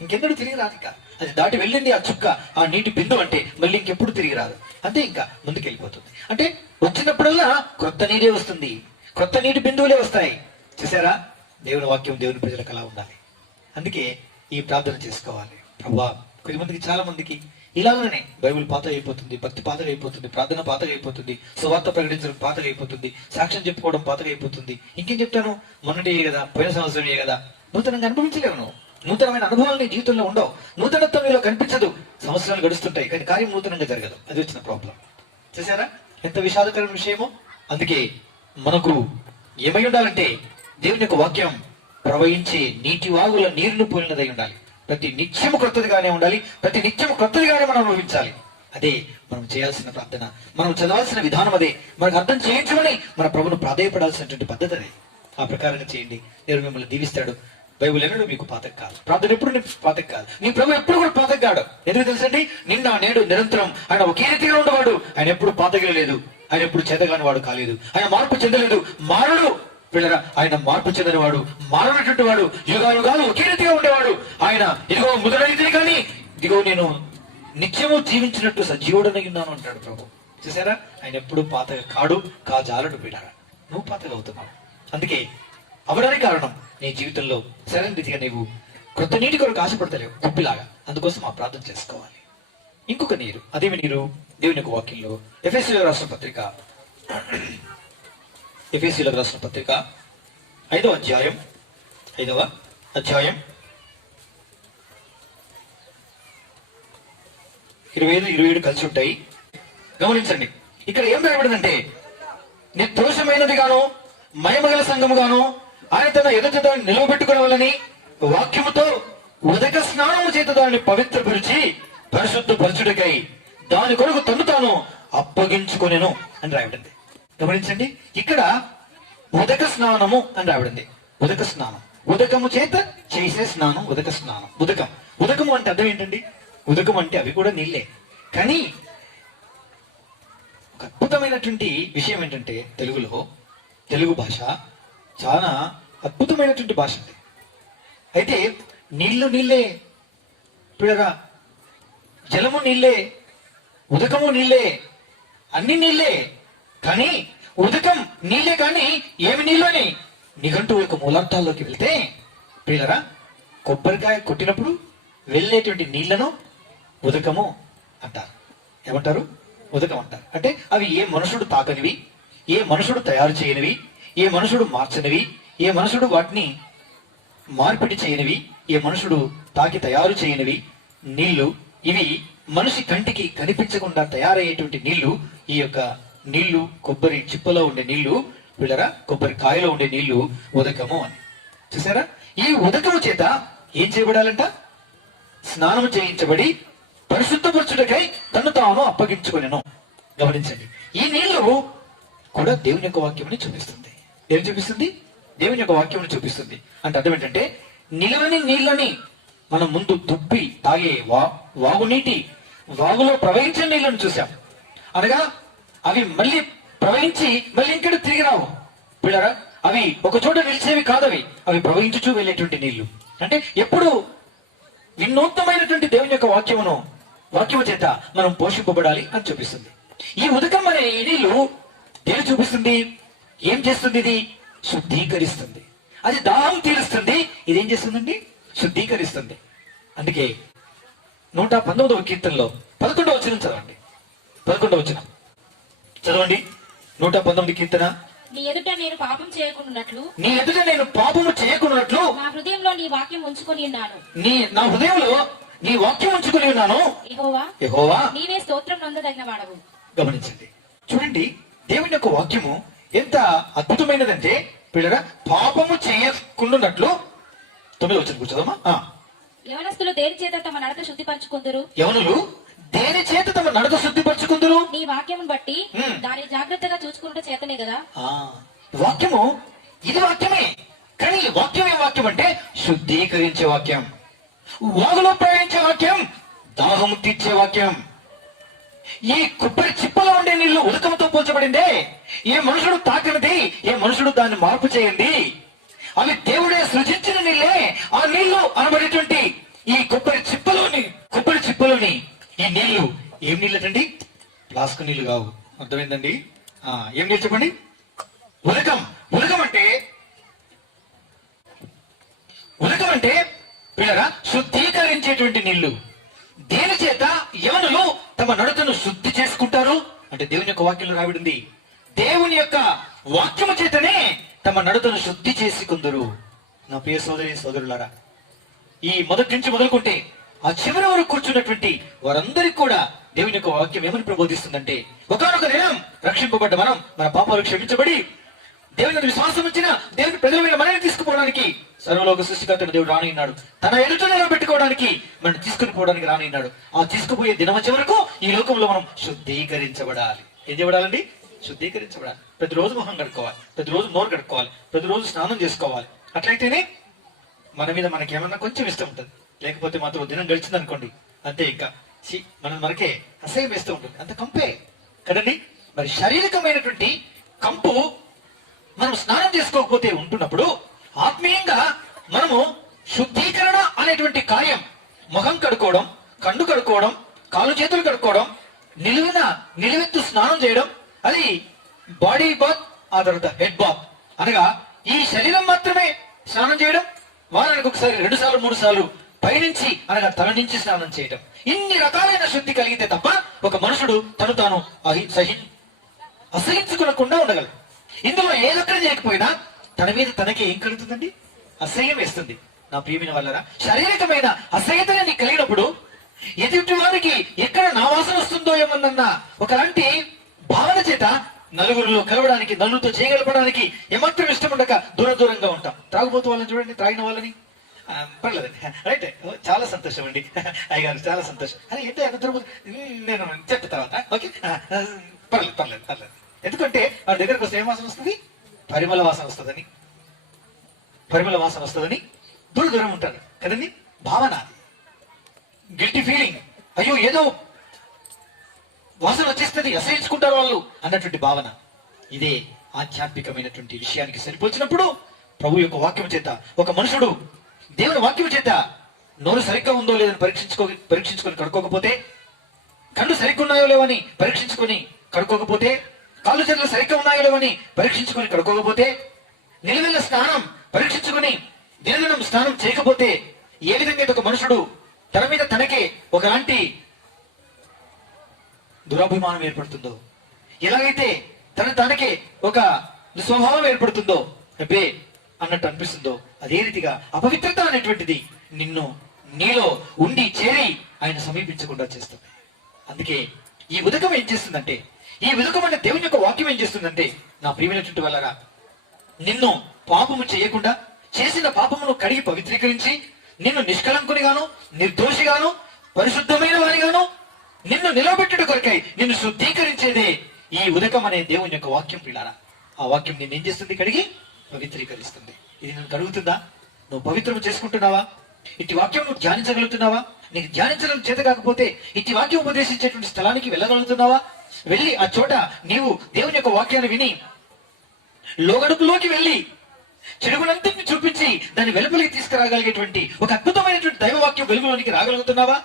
ఇంకెన్నడూ తిరిగి రాదిక. అది దాటి వెళ్ళింది ఆ చుక్క, ఆ నీటి బిందు అంటే మళ్ళీ ఇంకెప్పుడు తిరిగి రాదు. అంతే, ఇంకా ముందుకు వెళ్ళిపోతుంది. అంటే వచ్చినప్పుడల్లా క్రొత్త నీరే వస్తుంది, క్రొత్త నీటి బిందువులే వస్తాయి. చూసారా, దేవుని వాక్యం దేవుని ప్రజలకు అలా ఉండాలి. అందుకే ఈ ప్రార్థన చేసుకోవాలి. ప్రభువా, కొద్దిమందికి చాలా మందికి ఇలాగనే బైబిల్ పాతగా అయిపోతుంది, భక్తి పాతగా అయిపోతుంది, ప్రార్థన పాతగా అయిపోతుంది, సువార్త ప్రకటించడం పాతగా అయిపోతుంది, సాక్ష్యం చెప్పుకోవడం పాతగా అయిపోతుంది. ఇంకేం చెప్తాను, మొన్నటి కదా, పోయిన సంవత్సరమే కదా. నూతనంగా అనుభవించలేవు నువ్వు. నూతనమైన అనుభవాలు నీ జీవితంలో ఉండవు. నూతనత్వం నీలో కనిపించదు. సంవత్సరాలు గడుస్తుంటాయి కానీ కార్యం నూతనంగా జరగదు. అది వచ్చిన ప్రాబ్లం. చూసారా ఎంత విషాదకరమైన విషయమో. అందుకే మనకు ఏమై ఉండాలంటే దేవుని యొక్క వాక్యం ప్రవహించే నీటి వాగుల నీరును పోలినదై ఉండాలి. ప్రతి నిత్యము క్రొత్తదిగానే ఉండాలి, ప్రతి నిత్యము క్రొత్తదిగానే మనం అనుభవించాలి. అదే మనం చేయాల్సిన ప్రార్థన, మనం చదవాల్సిన విధానం అదే. మనకు అర్థం చేయించమని మన ప్రభును ప్రాధేయపడాల్సినటువంటి పద్ధతి అదే. ఆ ప్రకారంగా చేయండి, దేవుడు మిమ్మల్ని దీవిస్తాడు. బైబుల్ ఎన్నడూ మీకు పాతక కాదు, ప్రార్థన ఎప్పుడు నీకు పాతక కాదు, నీ ప్రభు ఎప్పుడు కూడా పాతక కాడు. ఎందుకు తెలుసండి, నిన్న నేడు నిరంతరం ఆయన ఒకే రీతిగా ఉండేవాడు. ఆయన ఎప్పుడు పాతగలేదు, ఆయన ఎప్పుడు చేతగాని వాడు కాలేదు, ఆయన మార్పు చెందలేదు, మారడు. పిల్లరా, ఆయన మార్పు చెందినవాడు, మారనటువంటి వాడు, యుగాలు ఒకే రీతిగా ఉండేవాడు. ఆయన ఇదిగో ముదరైతే కానీ ఇదిగో నేను నిత్యము జీవించినట్టు సజీవుడనై ఉన్నాను అంటాడు ప్రభు. చూసారా, ఆయన ఎప్పుడు పాతగా కాడు, కాజాలడు. పిల్లరా, నువ్వు పాతగా అవుతున్నావు. అందుకే అవడానికి కారణం నీ జీవితంలో సరైన రీతిగా నీవు క్రొత్త నీటి కొరకు ఆశపడతలేవు, కుప్పిలాగా. అందుకోసం ఆ ప్రార్థన చేసుకోవాలి. ఇంకొక నీరు, అదేమి నీరు? దేవుని యొక్క వాక్యంలో ఎఫెసీయులకు రాసిన పత్రిక 5వ అధ్యాయం 25-27 కలిసి ఉంటాయి. గమనించండి, ఇక్కడ ఏం రాయబడిందంటే, నిర్దోషమైనది గాను మయమగల సంఘము గాను ఆయన తన ఎదుట దాన్ని నిలవబెట్టుకునే వాక్యముతో ఉదక స్నానము చేత దాన్ని పవిత్రపరిచి పరిశుద్ధపరచుటకై దాని కొరకు తను తాను అప్పగించుకొనెను అని రాయబడింది. గమనించండి, ఇక్కడ ఉదక స్నానము అని రాబడింది. ఉదక స్నానం, ఉదకము చేత చేసే స్నానం, ఉదక స్నానం. ఉదకము అంటే అర్థం ఏంటండి? ఉదకం అంటే అవి కూడా నీళ్ళే. కానీ ఒక అద్భుతమైనటువంటి విషయం ఏంటంటే, తెలుగు భాష చాలా అద్భుతమైనటువంటి భాష అండి. అయితే నీళ్ళే పిల్లరా, జలము నీళ్ళే, ఉదకము నీళ్ళే, అన్ని నీళ్ళే. కానీ ఉదకం నీళ్ళే, కానీ ఏమి నీళ్ళు అని నిఘంటువు యొక్క మూలార్థాల్లోకి వెళ్తే పిల్లరా, కొబ్బరికాయ కొట్టినప్పుడు వెళ్ళేటువంటి నీళ్లను ఉదకము అంటారు. ఏమంటారు? ఉదకం అంటారు. అంటే అవి ఏ మనుషుడు తాకనివి, ఏ మనుషుడు తయారు చేయనివి, ఏ మనుషుడు మార్చనివి, ఏ మనుషుడు వాటిని మార్పిడి చేయనివి, ఏ మనుషుడు తాకి తయారు చేయనివి నీళ్లు. ఇవి మనిషి కంటికి కనిపించకుండా తయారయ్యేటువంటి నీళ్లు. ఈ యొక్క నీళ్లు కొబ్బరి చిప్పలో ఉండే నీళ్లు, పిల్లరా, కొబ్బరి కాయలో ఉండే నీళ్లు ఉదకము అని. చూసారా, ఈ ఉదకము చేత ఏం చేయబడాలంట? స్నానము చేయించబడి పరిశుద్ధపరచుటకై తను తాను అప్పగించుకొనెను. గమనించండి, ఈ నీళ్లు కూడా దేవుని యొక్క వాక్యముని చూపిస్తుంది. ఏం చూపిస్తుంది? దేవుని యొక్క వాక్యముని చూపిస్తుంది. అంటే అర్థం ఏంటంటే, నిలవని నీళ్ళని మనం ముందు దుప్పి తాగే వాగునీటి, వాగులో ప్రవహించిన నీళ్లను చూసాం. అనగా అవి మళ్ళీ ప్రవహించి మళ్ళీ ఇంకటి తిరిగి రావు. పిల్లరా, అవి ఒక చోట నిలిచేవి కాదవి, అవి ప్రవహించుచూ వెళ్ళేటువంటి నీళ్లు. అంటే ఎప్పుడు వినూత్నమైనటువంటి దేవుని యొక్క వాక్యము చేత మనం పోషింపబడాలి అని చూపిస్తుంది. ఈ ఉదకం అనే ఈ నీళ్లు దేని చూపిస్తుంది? ఏం చేస్తుంది? ఇది శుద్ధీకరిస్తుంది. అది దాహం తీరుస్తుంది. ఇదేం చేస్తుందండి? శుద్ధీకరిస్తుంది. అందుకే 119వ కీర్తనలో 11వ వచనం చదవండి. 11వ వచనం చదవండి. 119 కీర్తన నీ ఎదుట నేను పాపం చేయకుండానట్లు నీ ఎదుట నేను పాపము చేయకున్నట్లు నా హృదయంలో నీ వాక్యం ఉంచుకొని ఉన్నాను. నా హృదయంలో నీ వాక్యం ఉంచుకుని ఉన్నాను. యెహోవా, యెహోవా, నీవే స్తోత్రం నందదగిన వాడవు. గమనించండి, చూడండి, దేవుని యొక్క వాక్యము ఎంత అద్భుతమైనదంటే పిల్లరా, పాపము చేయకుండానట్లు 9వ వచనం కూర్చోదమ్మా. యవనస్తులు దేని చేత తమ నడత శుద్ధిపరచుకుందురు? యవనులు దేని చేత తమ నడత శుద్ధిపరచుకుందురు? నీ వాక్యమును బట్టి దాన్ని జాగ్రత్తగా చూసుకుంటే చేతనే కదా. వాక్యము ఇది వాక్యమే, కానీ ఈ వాక్యం ఏ వాక్యం అంటే శుద్ధీకరించే వాక్యం, వాగులో ప్రయాణించే వాక్యం, దాహము తీర్చే వాక్యం. ఈ కొబ్బరి చిప్పలో ఉండే నీళ్లు ఉదకంతో పోల్చబడిందే. ఏ మనుషుడు తాకినది, ఏ మనుషుడు దాన్ని మార్పు చేయండి, అవి దేవుడే సృజించిన నీళ్ళే. ఆ నీళ్లు అనబడేటువంటి ఈ కొబ్బరి చిప్పలోని ఈ నీళ్లు ఏం నీళ్ళటండి? ఫ్లాస్క్ నీళ్లు కావు. అర్థమైందండి? ఏం నీళ్ళు చెప్పండి? ఉదకం అంటే పిల్లరా శుద్ధీకరించేటువంటి నీళ్లు. దేని చేత యవనులు తమ నడతను శుద్ధి చేసుకుంటారు అంటే దేవుని యొక్క వాక్యంలో రాబడింది. దేవుని యొక్క వాక్యము చేతనే తమ నడతను శుద్ధి చేసుకుందరు. నా ప్రియ సోదరి సోదరులారా, ఈ మొదటి నుంచి మొదలుకుంటే ఆ చివరి వరకు కూర్చున్నటువంటి వారందరికీ కూడా దేవుని యొక్క వాక్యం ఏమని ప్రబోధిస్తుందంటే, ఒకనొక దినం రక్షింపబడ్డ మనం మన పాపాలు క్షమించబడి దేవుని విశ్వాసం ఇచ్చిన దేవుని ప్రజలమైన మనల్ని తీసుకుపోవడానికి సర్వలోక సృష్టికర్తను దేవుడు రానిన్నాడు. తన ఎదుట నిలబెట్టుకోవడానికి మనం తీసుకుని పోవడానికి రానిన్నాడు. ఆ తీసుకుపోయే దినం వచ్చే వరకు ఈ లోకంలో మనం శుద్ధీకరించబడాలి. ఏం చేయబడాలండి? శుద్ధీకరించబడాలి. ప్రతిరోజు మొహం కడుక్కోవాలి, ప్రతిరోజు నోరు కడుక్కోవాలి, ప్రతిరోజు స్నానం చేసుకోవాలి. అట్లయితేనే మన మీద మనకి ఏమన్నా కొంచెం ఇష్టం ఉంటుంది. లేకపోతే మాత్రం దినం గడిచింది అనుకోండి, అంతే, ఇంకా మనకే అసహ్యం వేస్తూ ఉంటుంది. అంత కంపే కదండి. మరి శారీరకమైనటువంటి కంపు మనం స్నానం చేసుకోకపోతే ఉంటున్నప్పుడు, ఆత్మీయంగా మనము శుద్ధీకరణ అనేటువంటి కార్యం, ముఖం కడుక్కోవడం, కన్ను కడుక్కోవడం, కాళ్ళు చేతులు కడుక్కోవడం, నిలువెత్తు స్నానం చేయడం, అది బాడీ బాత్, ఆ తర్వాత హెడ్ బాత్ అనగా ఈ శరీరం మాత్రమే స్నానం చేయడం, వారానికి ఒకసారి 2 సార్లు 3 సార్లు పైనుంచి అనగా తల నుంచి స్నానం చేయడం. ఇన్ని రకాలైన శుద్ధి కలిగితే తప్ప ఒక మనుషుడు తను తాను అసహించుకోకుండా ఉండగలడు. ఇందులో ఏదొక్కటి చేయకపోయినా తన మీద తనకి ఏం కలుగుతుందండి? అసహ్యం వేస్తుంది. నా ప్రియమైన వాళ్ళరా, శారీరకమైన అసహ్యతని కలిగినప్పుడు ఎదుటి వారికి ఎక్కడ నా వాసన వస్తుందో ఏమన్నా ఒకలాంటి భావన చేత నలుగురిలో కలవడానికి, నలుగురితో చేయగలపడానికి ఏమాత్రం ఇష్టం ఉండక దూరంగా ఉంటాం. త్రాగుబోతు వాళ్ళని చూడండి, త్రాగిన వాళ్ళని. పర్లేదండి, రైట్, చాలా సంతోషం అండి అయ్యగారు, చాలా సంతోషం. అరే ఏంటో ఎంత దూరం, నేను చెప్పిన తర్వాత ఓకే, పర్లేదు. ఎందుకంటే వాడి దగ్గరకు వస్తే ఏం వాసన వస్తుంది? పరిమళ వాసన వస్తుందని దూరం ఉంటారు కదండి. భావన, గిల్టీ ఫీలింగ్, అయ్యో ఏదో వాసన వచ్చేస్తుంది, అసహించుకుంటారు వాళ్ళు అన్నటువంటి భావన. ఇదే ఆధ్యాత్మికమైనటువంటి విషయానికి సరిపోల్చినప్పుడు ప్రభు యొక్క వాక్యం చేత ఒక మనుషుడు దేవుని వాక్యం చేత నోరు సరిగ్గా ఉందో లేదని పరీక్షించుకొని కడుక్కోకపోతే, కళ్ళు సరిగ్గా ఉన్నాయో లేవని పరీక్షించుకొని కడుక్కోకపోతే, కాళ్ళు చేతులు సరిగ్గా ఉన్నాయో లేవని పరీక్షించుకొని కడుక్కోకపోతే, నిలువెల్ల స్నానం పరీక్షించుకొని దినదినం స్నానం చేయకపోతే ఏ విధంగా ఒక మనుషుడు తన మీద తనకే ఒకలాంటి దురాభిమానం ఏర్పడుతుందో, ఎలాగైతే తనకే ఒక స్వభావం ఏర్పడుతుందో, అబ్బే అన్నట్టు అనిపిస్తుందో, అదే రీతిగా అపవిత్రత అనేటువంటిది నీలో ఉండి చేరి ఆయన సమీపించకుండా చేస్తుంది. అందుకే ఈ ఉదకం ఏం చేస్తుందంటే, ఈ ఉదకం అంటే దేవుని యొక్క వాక్యం ఏం చేస్తుందంటే, నా ప్రియమైనటువంటి వాళ్ళరా, నిన్ను పాపము చేయకుండా చేసిన పాపమును కడిగి పవిత్రీకరించి నిన్ను నిష్కలంకునిగాను, నిర్దోషిగాను, పరిశుద్ధమైన వారిగాను నిన్ను నిలబెట్టుట కొరకై నిన్ను శుద్ధీకరించేదే ఈ ఉదకం అనే దేవుని యొక్క వాక్యం. పిల్లారా, ఆ వాక్యం నిన్ను ఏం చేస్తుంది? కడిగి పవిత్రీకరిస్తుంది. ఇది నువ్వు కలుగుతుందా? నువ్వు పవిత్రం చేసుకుంటున్నావా? ఇట్టి వాక్యం నువ్వు ధ్యానించగలుగుతున్నావా? నీకు ధ్యానించడం చేత కాకపోతే ఇట్టి వాక్యం ఉపదేశించేటువంటి స్థలానికి వెళ్ళగలుగుతున్నావా? వెళ్ళి ఆ చోట నీవు దేవుని యొక్క వాక్యాన్ని విని లోగడుపులోకి వెళ్ళి చెడుగునంతటిని చూపించి దాన్ని వెలుపలికి తీసుకురాగలిగేటువంటి ఒక అద్భుతమైనటువంటి దైవవాక్యం వెలుగులోనికి రాగలుగుతున్నావా?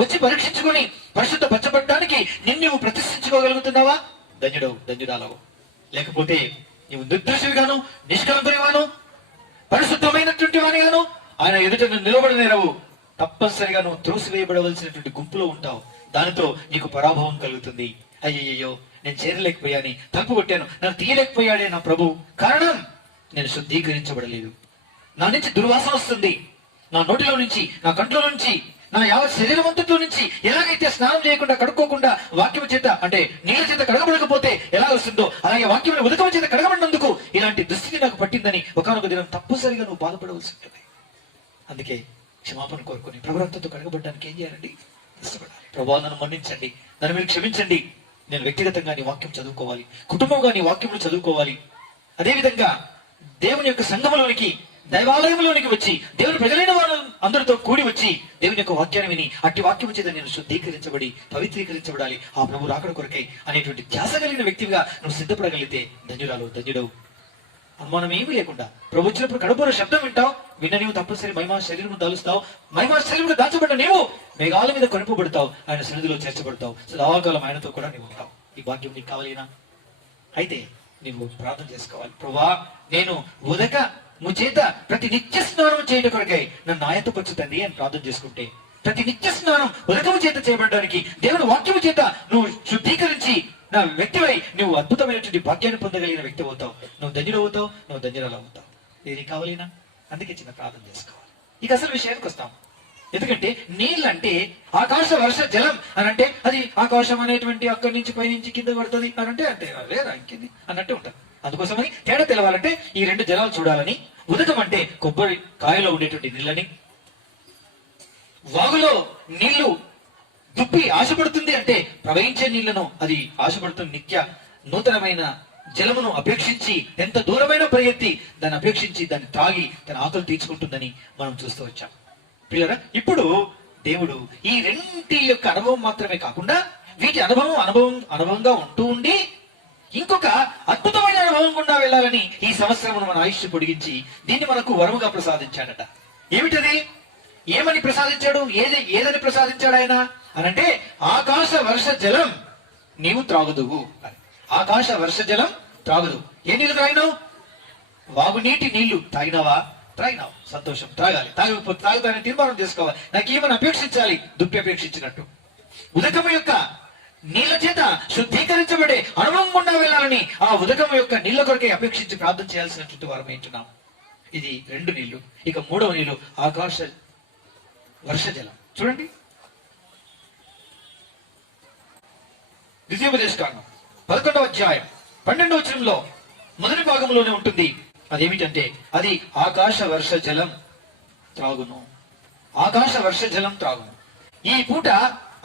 వచ్చి పరీక్షించుకొని పరిశుద్ధ పచ్చబట్టడానికి నిన్ను ప్రతిష్ఠించుకోగలుగుతున్నావా? ధన్యుడాలవు. లేకపోతే నీవు నిర్దోషిగాను, నిష్కలంకునిగాను, పరిశుద్ధమైనటువంటి వానిగాను ఆయన ఎదుట నిలబడనేరవు. తప్పనిసరిగా నువ్వు త్రోసివేయబడవలసినటువంటి గుంపులో ఉంటావు. దానితో నీకు పరాభవం కలుగుతుంది. అయ్యయ్యో, నేను చేరలేకపోయాను, తలుపు కొట్టాను, నన్ను తీయలేకపోయాడే నా ప్రభు. కారణం, నేను శుద్ధీకరించబడలేదు. నా నుంచి దుర్వాసన వస్తుంది. నా నోటిలో నుంచి, నా కంట్లో నుంచి, నా యావత్ శరీరం అంతట్లో నుంచి ఎలాగైతే స్నానం చేయకుండా కడుక్కోకుండా వాక్యం చేత అంటే నీళ్ళ చేత కడగబడకపోతే ఎలా వస్తుందో, అలాగే వాక్యం ఉదకం చేత కడగబడినందుకు ఇలాంటి దుస్థితి నాకు పట్టిందని ఒకనొక దినం తప్పనిసరిగా నువ్వు బాధపడవలసి ఉంటుంది. అందుకే క్షమాపణ కోరుకొని ప్రభుత్వంతో కడగబడడానికి ఏం చేయాలండి? ఇష్టపడాలి. ప్రభావ నన్ను మన్నించండి, నన్ను మీరు క్షమించండి. నేను వ్యక్తిగతంగా నీ వాక్యం చదువుకోవాలి, కుటుంబంగా నీ వాక్యంలో చదువుకోవాలి. అదేవిధంగా దేవుని యొక్క సంఘములోనికి, దైవాలయంలోనికి వచ్చి దేవుని ప్రజలైన వారు అందరితో కూడి వచ్చి దేవుని యొక్క వాక్యాన్ని విని అట్టి వాక్యం చేత నేను శుద్ధీకరించబడి పవిత్రీకరించబడాలి ఆ ప్రభు రాకడ కొరకై అనేటువంటి ధ్యాస కలిగిన వ్యక్తిగా నువ్వు సిద్ధపడగలిగితే ధన్యురాలు, ధన్యుడవు. అనుమానం ఏమీ లేకుండా ప్రభు వచ్చినప్పుడు కడుపులో శబ్దం వింటావు. విన్న నీవు తప్పనిసరి మహిమా శరీరం దాలుస్తావు. మహిమా శరీరంలో దాచబడ్డ నీవు మేఘాల మీద కొనుపబడతావు, ఆయన సన్నిధిలో చేర్చబడతావు. సదాకాలం ఆయనతో కూడా నీవు ఉంటావు. ఈ భాగ్యం నీకు కావాలేనా? అయితే నీవు ప్రార్థన చేసుకోవాలి. ప్రభా, నేను ఉదక చేత ప్రతి నిత్య స్నానం చేయడం కొరకై నన్ను ఆయతపరచు తండ్రి అని ప్రార్థన చేసుకుంటే, ప్రతి నిత్య స్నానం ఉదకము చేత చేయబడడానికి దేవుని వాక్యము చేత నువ్వు శుద్ధీకరించి నా వ్యక్తివై నువ్వు అద్భుతమైనటువంటి భాగ్యాన్ని పొందగలిగిన వ్యక్తి అవుతావు. నువ్వు ధన్యుడు అవుతావు, నువ్వు ధన్యురాలు అవుతావు. ఏది కావాలేనా? అందుకే చిన్న ప్రార్థన చేసుకోవాలి. ఇక అసలు విషయానికి వస్తాం. ఎందుకంటే నీళ్ళు అంటే ఆకాశ వర్ష జలం అని అంటే అది ఆకాశం అనేటువంటి అక్కడి నుంచి పైనుంచి కింద పడుతుంది అని అంటే అంటే లేదా ఇంకింది అన్నట్టు ఉంటుంది. అందుకోసమని తేడా తెలవాలంటే ఈ రెండు జలాలు చూడాలని, ఉదకం అంటే కొబ్బరి కాయలో ఉండేటువంటి నీళ్ళని, వాగులో నీళ్లు దుప్పి ఆశపడుతుంది అంటే ప్రవహించే నీళ్లను అది ఆశపడుతుంది. నిత్య నూతనమైన జలమును అపేక్షించి ఎంత దూరమైన పరిగెత్తి దాన్ని అపేక్షించి దాన్ని త్రాగి తన ఆకలి తీర్చుకుంటుందని మనం చూస్తూ వచ్చాం. పిల్లరా, ఇప్పుడు దేవుడు ఈ రెండింటి యొక్క అనుభవం మాత్రమే కాకుండా వీటి అనుభవంగా ఉంటూ ఉండి ఇంకొక అద్భుతమైన అనుభవం గుండా వెళ్ళాలని ఈ సంవత్సరమును మన ఆయుష్ పొడిగించి దీన్ని మనకు వరముగా ప్రసాదించాడట. ఏమిటది? ఏమని ప్రసాదించాడు? ఏదని ప్రసాదించాడు ఆయన అనంటే ఆకాశ వర్ష జలం నీవు త్రాగుదువు. ఆకాశ వర్ష జలం త్రాగుదు. ఏ నీళ్లు త్రాగినావు? వాగునీటి నీళ్లు తాగినావా? త్రాగినావు. సంతోషం, త్రాగాలి. తాగుతానని తీర్మానం చేసుకోవాలి. నాకేమని అపేక్షించాలి? దుప్పి అపేక్షించినట్టు ఉదకము యొక్క నీళ్ల చేత శుద్ధీకరించబడే అనుభవం గుండా వెళ్ళాలని ఆ ఉదకము యొక్క నీళ్ల కొరకే అపేక్షించి ప్రార్థన చేయాల్సినటువంటి వారం ఏంటున్నాం. ఇది రెండు నీళ్లు. ఇక మూడవ నీళ్లు ఆకాశ వర్ష జలం. చూడండి, ద్వితీయోపదేశకాండం 11వ అధ్యాయం 12వ వచనంలో మొదటి భాగంలోనే ఉంటుంది. అదేమిటంటే అది ఆకాశ వర్ష జలం త్రాగును. ఆకాశ వర్ష జలం త్రాగును. ఈ పూట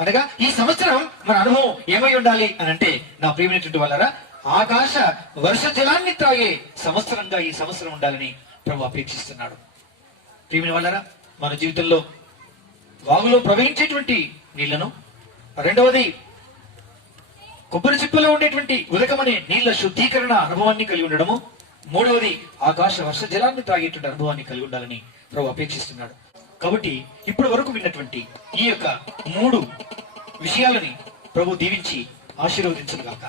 అనగా ఈ సంవత్సరం మన అనుభవం ఏమై ఉండాలి అని అంటే, నా ప్రియమైనటువంటి వాళ్ళారా, ఆకాశ వర్ష జలాన్ని త్రాగే సంవత్సరంగా ఈ సంవత్సరం ఉండాలని ప్రభు అపేక్షిస్తున్నాడు. ప్రియమైన వాళ్ళారా, మన జీవితంలో వాగులో ప్రవహించేటువంటి నీళ్లను, రెండవది కొబ్బరి చిప్పలో ఉండేటువంటి ఉదకమనే నీళ్ల శుద్ధీకరణ అనుభవాన్ని కలిగి ఉండడము, మూడవది ఆకాశ వర్ష జలాన్ని త్రాగేటువంటి అనుభవాన్ని కలిగి ఉండాలని ప్రభు అపేక్షిస్తున్నాడు. కాబట్టి ఇప్పటి వరకు విన్నటువంటి ఈ యొక్క 3 విషయాలని ప్రభు దీవించి ఆశీర్వదించుగాక.